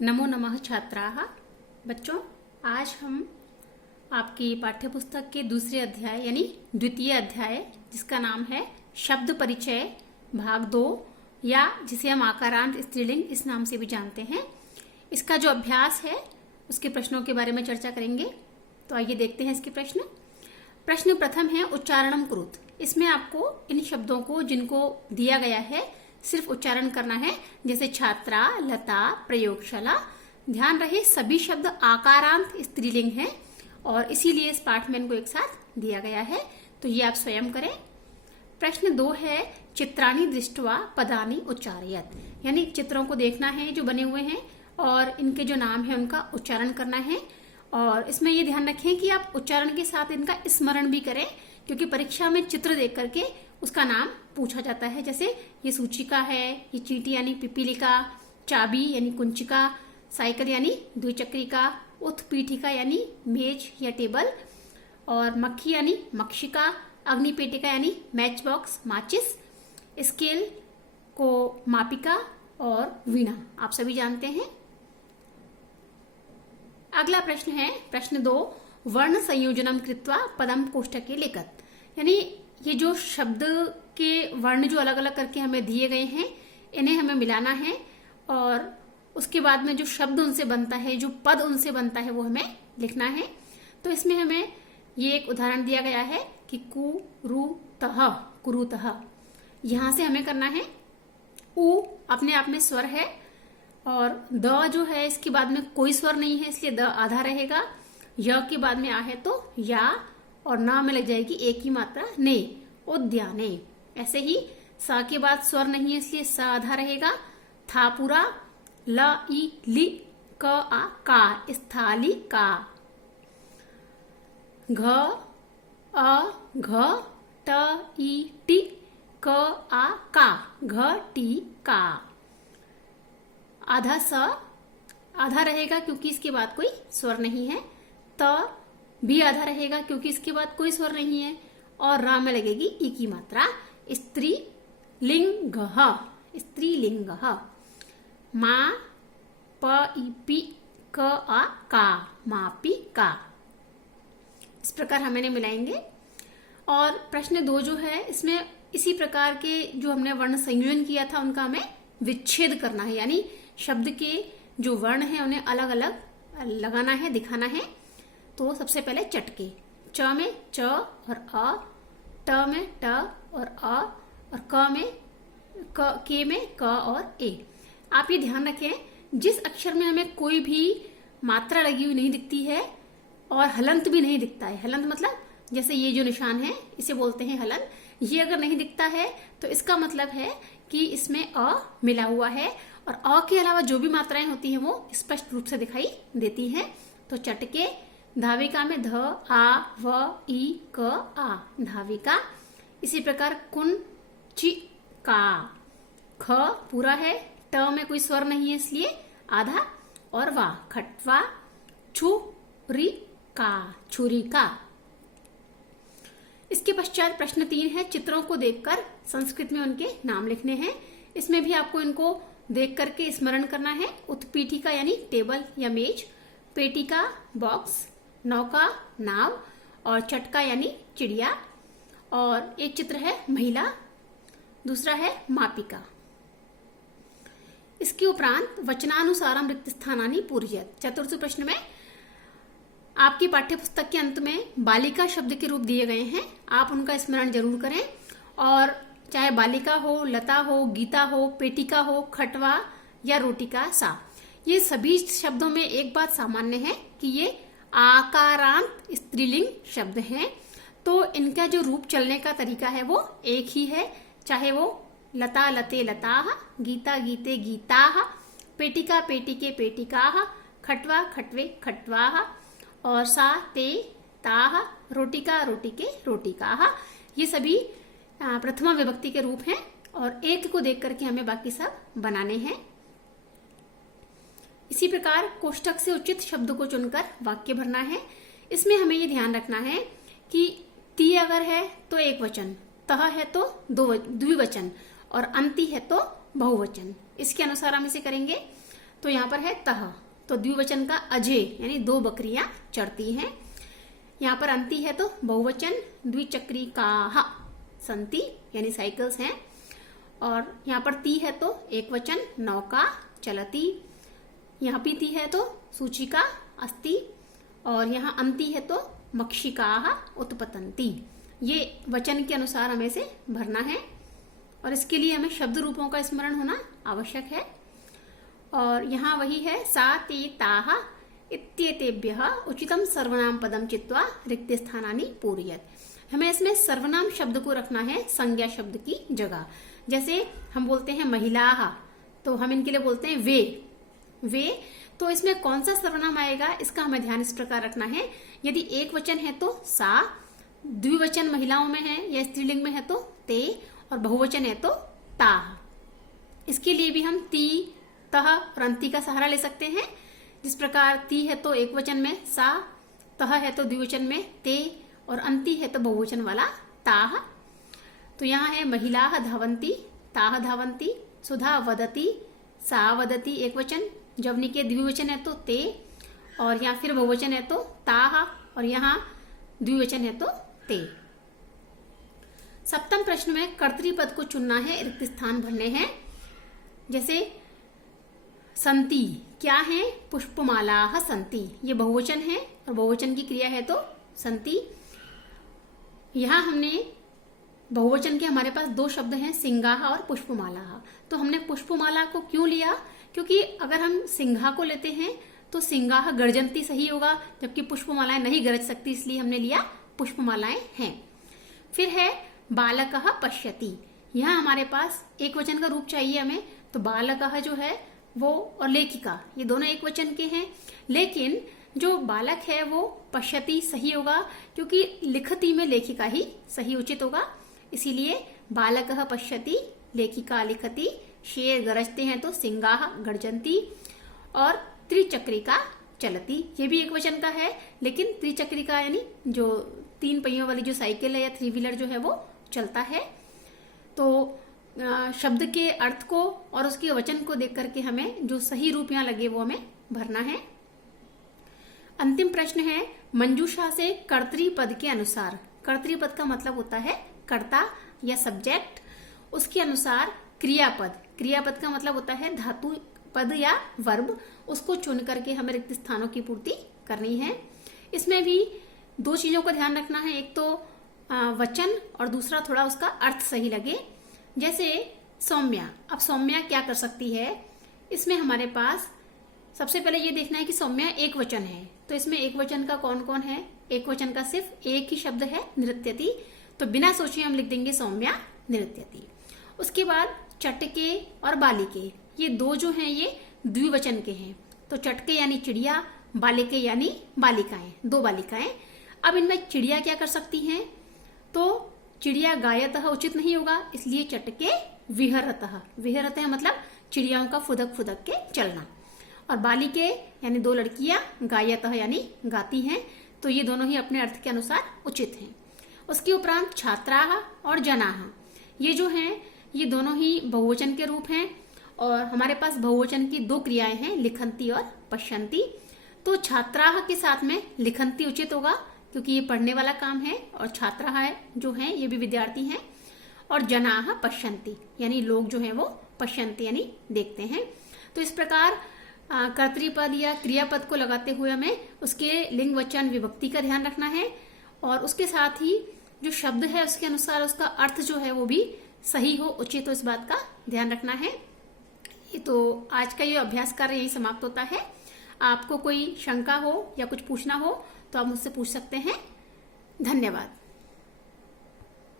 नमो नमः छात्राः। बच्चों, आज हम आपकी पाठ्यपुस्तक के दूसरे अध्याय यानी द्वितीय अध्याय जिसका नाम है शब्द परिचय भाग 2 या जिसे हम आकारांत स्त्रीलिंग इस नाम से भी जानते हैं, इसका जो अभ्यास है उसके प्रश्नों के बारे में चर्चा करेंगे। तो आइए देखते हैं इसके प्रश्न। प्रश्न प्रथम है उच्चारणम कुरुत। इसमें आपको इन शब्दों को जिनको दिया गया है सिर्फ उच्चारण करना है, जैसे छात्रा, लता, प्रयोगशाला। ध्यान रहे सभी शब्द आकारांत स्त्रीलिंग हैं और इसीलिए इस पाठ में इनको एक साथ दिया गया है। तो ये आप स्वयं करें। प्रश्न 2 है चित्राणि दृष्ट्वा पदानि उच्चारयत, यानी चित्रों को देखना है जो बने हुए हैं और इनके जो नाम है उनका उच्चारण करना है। और इसमें ये ध्यान रखें कि आप उच्चारण के साथ इनका स्मरण भी करें, क्योंकि परीक्षा में चित्र देख करके उसका नाम पूछा जाता है। जैसे ये सूचिका है, ये चींटी यानी पिपीलिका, चाबी यानी कुंचिका, साइकिल यानी द्विचक्रिका, उत्पीठिका यानी मेज या टेबल, और मक्खी यानी मक्षिका, अग्निपेटिका यानी मैच बॉक्स माचिस, स्केल को मापिका और वीणा आप सभी जानते हैं। अगला प्रश्न है प्रश्न 2 वर्ण संयोजनम कृत्वा पदम कोष्ठके लिखत, यानी ये जो शब्द के वर्ण जो अलग अलग करके हमें दिए गए हैं इन्हें हमें मिलाना है और उसके बाद में जो शब्द उनसे बनता है, जो पद उनसे बनता है वो हमें लिखना है। तो इसमें हमें ये एक उदाहरण दिया गया है कि कुरुतः, कुरुतः, यहां से हमें करना है। उ अपने आप में स्वर है और द जो है इसके बाद में कोई स्वर नहीं है, इसलिए द आधा रहेगा। य के बाद में आ है तो या, और ना में लग जाएगी एक ही मात्रा ने, उद्याने। ऐसे ही सा के बाद स्वर नहीं है इसलिए स आधा रहेगा। था पूरा, ल ई लि क आ का, स्थाली का। घ अ घ ट ई टी क आ का, घ टी का। आधा स आधा रहेगा क्योंकि इसके बाद कोई स्वर नहीं है। त भी आधा रहेगा क्योंकि इसके बाद कोई स्वर नहीं है। और रा में लगेगी ई की मात्रा। स्त्रीलिंग, स्त्रीलिंग। मा प ई पी क आ का, मापिका। इस प्रकार हम इन्हें मिलाएंगे। और प्रश्न 2 जो है इसमें इसी प्रकार के जो हमने वर्ण संयोजन किया था उनका हमें विच्छेद करना है, यानी शब्द के जो वर्ण हैं उन्हें अलग अलग लगाना है, दिखाना है। तो सबसे पहले चटके, च में च और अ, ट में ट और अ, और क में के में क और ए। आप ये ध्यान रखें जिस अक्षर में हमें कोई भी मात्रा लगी हुई नहीं दिखती है और हलंत भी नहीं दिखता है, हलंत मतलब जैसे ये जो निशान है इसे बोलते हैं हलन, ये अगर नहीं दिखता है तो इसका मतलब है कि इसमें अ मिला हुआ है और अ के अलावा जो भी मात्राएं होती हैं वो स्पष्ट रूप से दिखाई देती हैं। तो चटके, धाविका में ध आ व ई क आ, धाविका। इसी प्रकार कुंचिका, ख पूरा है, ट में कोई स्वर नहीं है इसलिए आधा, और वा खटवा। छुरिका, छुरिका। इसके पश्चात प्रश्न 3 है चित्रों को देखकर संस्कृत में उनके नाम लिखने हैं। इसमें भी आपको इनको देख करके स्मरण करना है। उत्पीठिका यानी टेबल या मेज, पेटिका बॉक्स, नौका नाव, और चटका यानी चिड़िया। और एक चित्र है महिला, दूसरा है मापिका। इसके उपरांत वचनानुसारम रिक्त स्थानानि पूरयत। चतुर्थ प्रश्न में आपकी पाठ्यपुस्तक के अंत में बालिका शब्द के रूप दिए गए हैं, आप उनका स्मरण जरूर करें। और चाहे बालिका हो, लता हो, गीता हो, पेटिका हो, खटवा या रोटिका सा, ये सभी शब्दों में एक बात सामान्य है कि ये आकारांत स्त्रीलिंग शब्द हैं। तो इनका जो रूप चलने का तरीका है वो एक ही है, चाहे वो लता लते लताः, गीता गीते गीताः, पेटिका पेटिके पेटिकाः, खटवा खटवे खटवाः, और सा ते ताः, रोटिका रोटिके रोटिकाः। ये सभी प्रथमा विभक्ति के रूप हैं और एक को देख करके हमें बाकी सब बनाने हैं। इसी प्रकार कोष्ठक से उचित शब्द को चुनकर वाक्य भरना है। इसमें हमें ये ध्यान रखना है कि ती अगर है तो एक वचन, तह है तो द्विवचन और अंति है तो बहुवचन। इसके अनुसार हम इसे करेंगे। तो यहाँ पर है तह, तो द्विवचन का अजय यानी 2 बकरियां चरती हैं। यहाँ पर अंती है तो बहुवचन द्विचक्रिकाः सन्ति यानी साइकिल्स हैं। और यहाँ पर ती है तो एक वचन नौका चलती। यहाँ पीती है तो सूचिका अस्ति। और यहाँ अंती है तो मक्षिकाः उत्पतन्ति। ये वचन के अनुसार हमें से भरना है और इसके लिए हमें शब्द रूपों का स्मरण होना आवश्यक है। और यहाँ वही है सा ते ताः इत्येतेभ्यः उचितं सर्वनाम पदम चित्वा रिक्त स्थानानि पूरयेत्। हमें इसमें सर्वनाम शब्द को रखना है संज्ञा शब्द की जगह। जैसे हम बोलते हैं महिलाः, तो हम इनके लिए बोलते हैं वे, तो इसमें कौन सा सर्वनाम आएगा इसका हमें ध्यान इस प्रकार रखना है। यदि एक वचन है तो सा, द्विवचन महिलाओं में है या स्त्रीलिंग में है तो ते, और बहुवचन है तो ताः। इसके लिए भी हम ती, तह और अंति का सहारा ले सकते हैं। जिस प्रकार ती है तो एक वचन में सा, तह है तो द्विवचन में ते, और अंति है तो बहुवचन वाला ताः। तो यहाँ है महिलाः धावन्ति, ताः धावन्ति, सुधा वदति, सा वदति एक वचन, जवनिके द्विवचन है तो ते, और यहाँ फिर बहुवचन है तो ताः, और यहाँ द्विवचन है तो ते। सप्तम प्रश्न में कर्तृपद को चुनना है, रिक्त स्थान भरने हैं। जैसे संति क्या है, पुष्पमालाः संति, ये बहुवचन है और बहुवचन की क्रिया है तो संति। यहाँ हमने बहुवचन के हमारे पास 2 शब्द हैं सिंगाः और पुष्पमालाः। तो हमने पुष्पमाला को क्यों लिया, क्योंकि अगर हम सिंघा को लेते हैं तो सिंगाः गर्जन्ति सही होगा, जबकि पुष्पमालाएं नहीं गरज सकती, इसलिए हमने लिया पुष्पमालाएं हैं। फिर है बालकः पश्यति, यहाँ हमारे पास एक वचन का रूप चाहिए हमें, तो बालकः जो है वो और लेखिका ये दोनों एक वचन के हैं, लेकिन जो बालक है वो पश्यति सही होगा, क्योंकि लिखति में लेखिका ही सही उचित होगा। इसीलिए बालकः पश्यति, लेखिका लिखति, शेर गरजते हैं तो सिंगाः गर्जन्ति, और त्रिचक्रिका चलती, ये भी एक वचन का है, लेकिन त्रिचक्रिका यानी जो 3 पहियों वाली जो साइकिल है या 3 व्हीलर जो है वो चलता है। तो शब्द के अर्थ को और उसके वचन को देख करके हमें जो सही रूप यहाँ लगे वो हमें भरना है। अंतिम प्रश्न है मंजूषा से कर्तृपद के अनुसार। कर्तृपद का मतलब होता है कर्ता या सब्जेक्ट, उसके अनुसार क्रियापद। क्रियापद का मतलब होता है धातु पद या वर्ब, उसको चुन करके हमें रिक्त स्थानों की पूर्ति करनी है। इसमें भी 2 चीजों का ध्यान रखना है, एक तो वचन और दूसरा थोड़ा उसका अर्थ सही लगे। जैसे सौम्या, अब सौम्या क्या कर सकती है, इसमें हमारे पास सबसे पहले ये देखना है कि सौम्या एक वचन है, तो इसमें एक वचन का कौन कौन है। एक वचन का सिर्फ एक ही शब्द है नृत्यति, तो बिना सोचे हम लिख देंगे सौम्या नृत्यति। उसके बाद चटके और बालिके, ये 2 जो हैं ये द्विवचन के हैं, तो चटके यानी चिड़िया, बालिके यानी बालिकाएं, 2 बालिकाएं। अब इनमें चिड़िया क्या कर सकती हैं, तो चिड़िया गायतः उचित नहीं होगा, इसलिए चटके विहरतः, विहरतः मतलब चिड़ियाओं का फुदक फुदक के चलना। और बालिके यानी 2 लड़कियां, गायतः यानी गाती हैं, तो ये दोनों ही अपने अर्थ के अनुसार उचित हैं। उसके उपरांत छात्राः और जनाः, ये जो हैं ये दोनों ही बहुवचन के रूप हैं, और हमारे पास बहुवचन की 2 क्रियाएं हैं, लिखन्ति और पश्यन्ति। तो छात्राः के साथ में लिखन्ति उचित होगा, क्योंकि ये पढ़ने वाला काम है, और छात्राः जो हैं ये भी विद्यार्थी हैं। और जनाः पश्यन्ति यानी लोग जो हैं वो पश्यन्ति यानी देखते हैं। तो इस प्रकार कर्तृपद या क्रियापद को लगाते हुए हमें उसके लिंग वचन विभक्ति का ध्यान रखना है, और उसके साथ ही जो शब्द है उसके अनुसार उसका अर्थ जो है वो भी सही हो, उचित हो, इस बात का ध्यान रखना है। तो आज का ये अभ्यास कार्य यही समाप्त होता है। आपको कोई शंका हो या कुछ पूछना हो तो आप मुझसे पूछ सकते हैं। धन्यवाद।